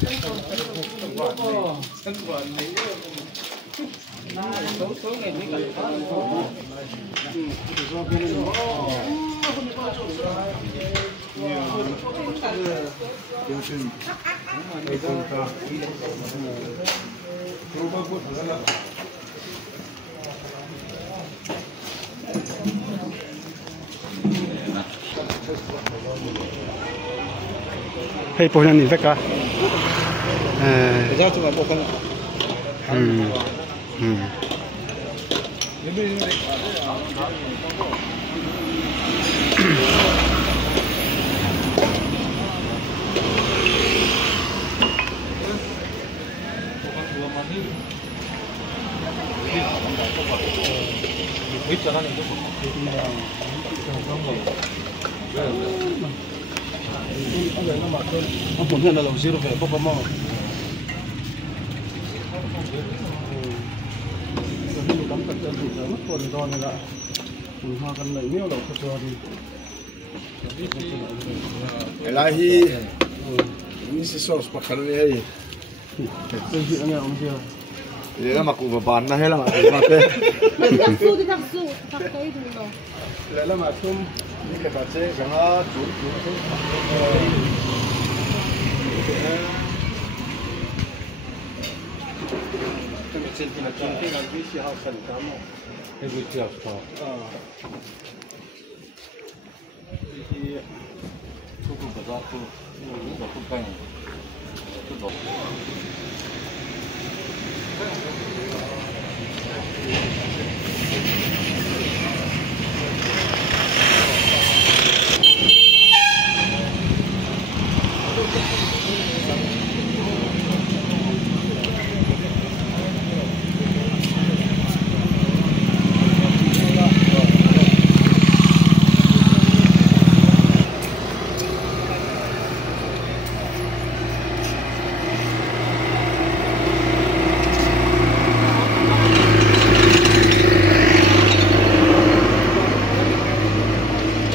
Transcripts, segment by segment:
Hey, po nan veka. Giờ chúng ta bộ phân. Một lần là đầu tiên về bốc mò. Cắm cẩn thận thủ mất còn đòn này lại. Hoa cần lấy miêu đầu cho đi. Cái này hi, ini sesuatu pakai ni hi. Cái gì anh ông chưa? Ini lah maku beban lah lah maku beban. Thằng su, thằng cây đủ rồi. Lại là mà không, ini kata saya sangat cukup. Trên thì là trong cái là cái sự học phần cám mà cái việc học đó thì thu cũng phải ra thu cũng phải thu canh thu đổ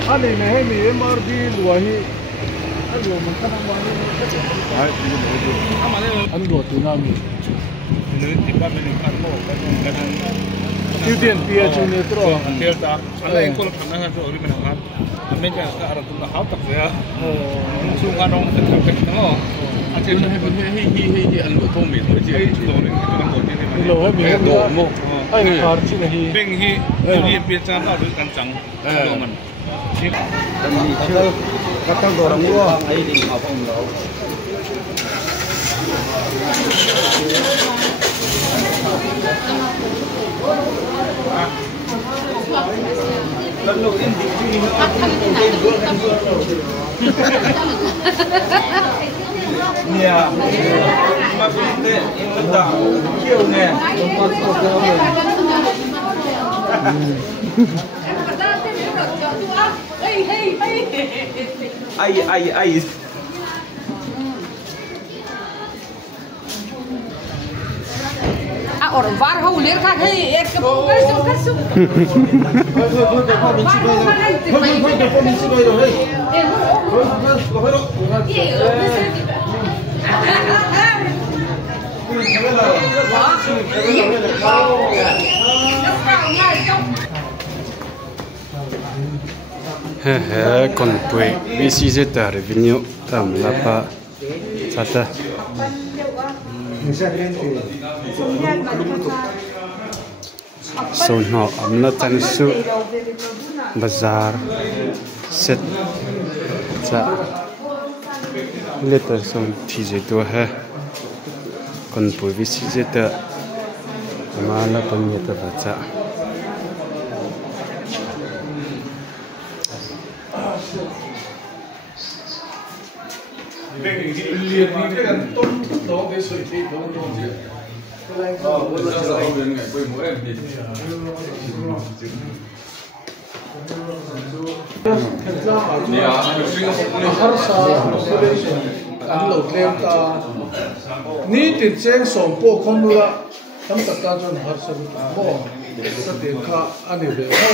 anh này hay mình em đi lùa hi anh lùa mình không ăn anh lùa từ nào mình tiêu tiền bia chung này rồi Tiêu ta, anh ấy có làm năng rồi mình làm, anh ấy cái là tụi nó học tập vậy, xung quanh ông thực tập cái đó, anh chơi hay anh lùa thông mình thôi chứ, lùa nên cái nó một cái lùa mình lùa một, anh khar chứ này bên hi, đi bên trong đó được căng trắng, lùa mình. Tadi chưa kata orang luar ai di apa lo lalu ini ya maksudnya ini dah kêu nè ai Orang varhau ler kah hey ek kasuk. Con quay visita revenue tam lapa sata son ho amna tan su bazar set cha letter son thije to ha con quay visita mala panyata bacha liền đi cái gần tôm đó cái sợi thịt đó chứ. Bây giờ là người ngày quê mỗi em đi. Anh lột leo ta ní tiền chén sòng po không nữa thấm tất cả cho nó sẽ bị bỏ cái tiền khác anh ấy về thôi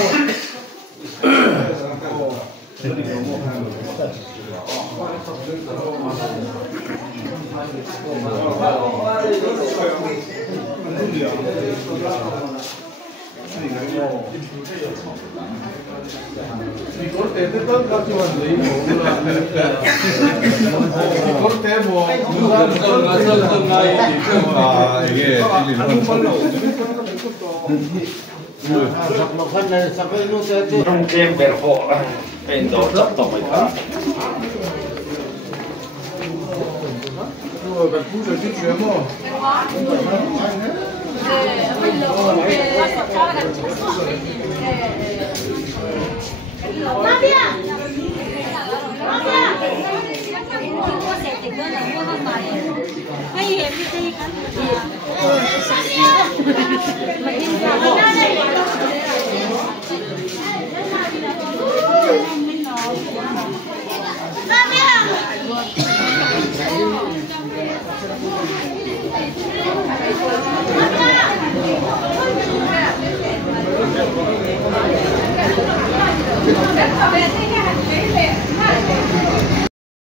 Mi corte te todo casi van de ahí, mi corte mo, trong đêm về hộ bên đó chấp tổng mấy tháng rồi bạn cũng rồi đi chuyến mà. Hay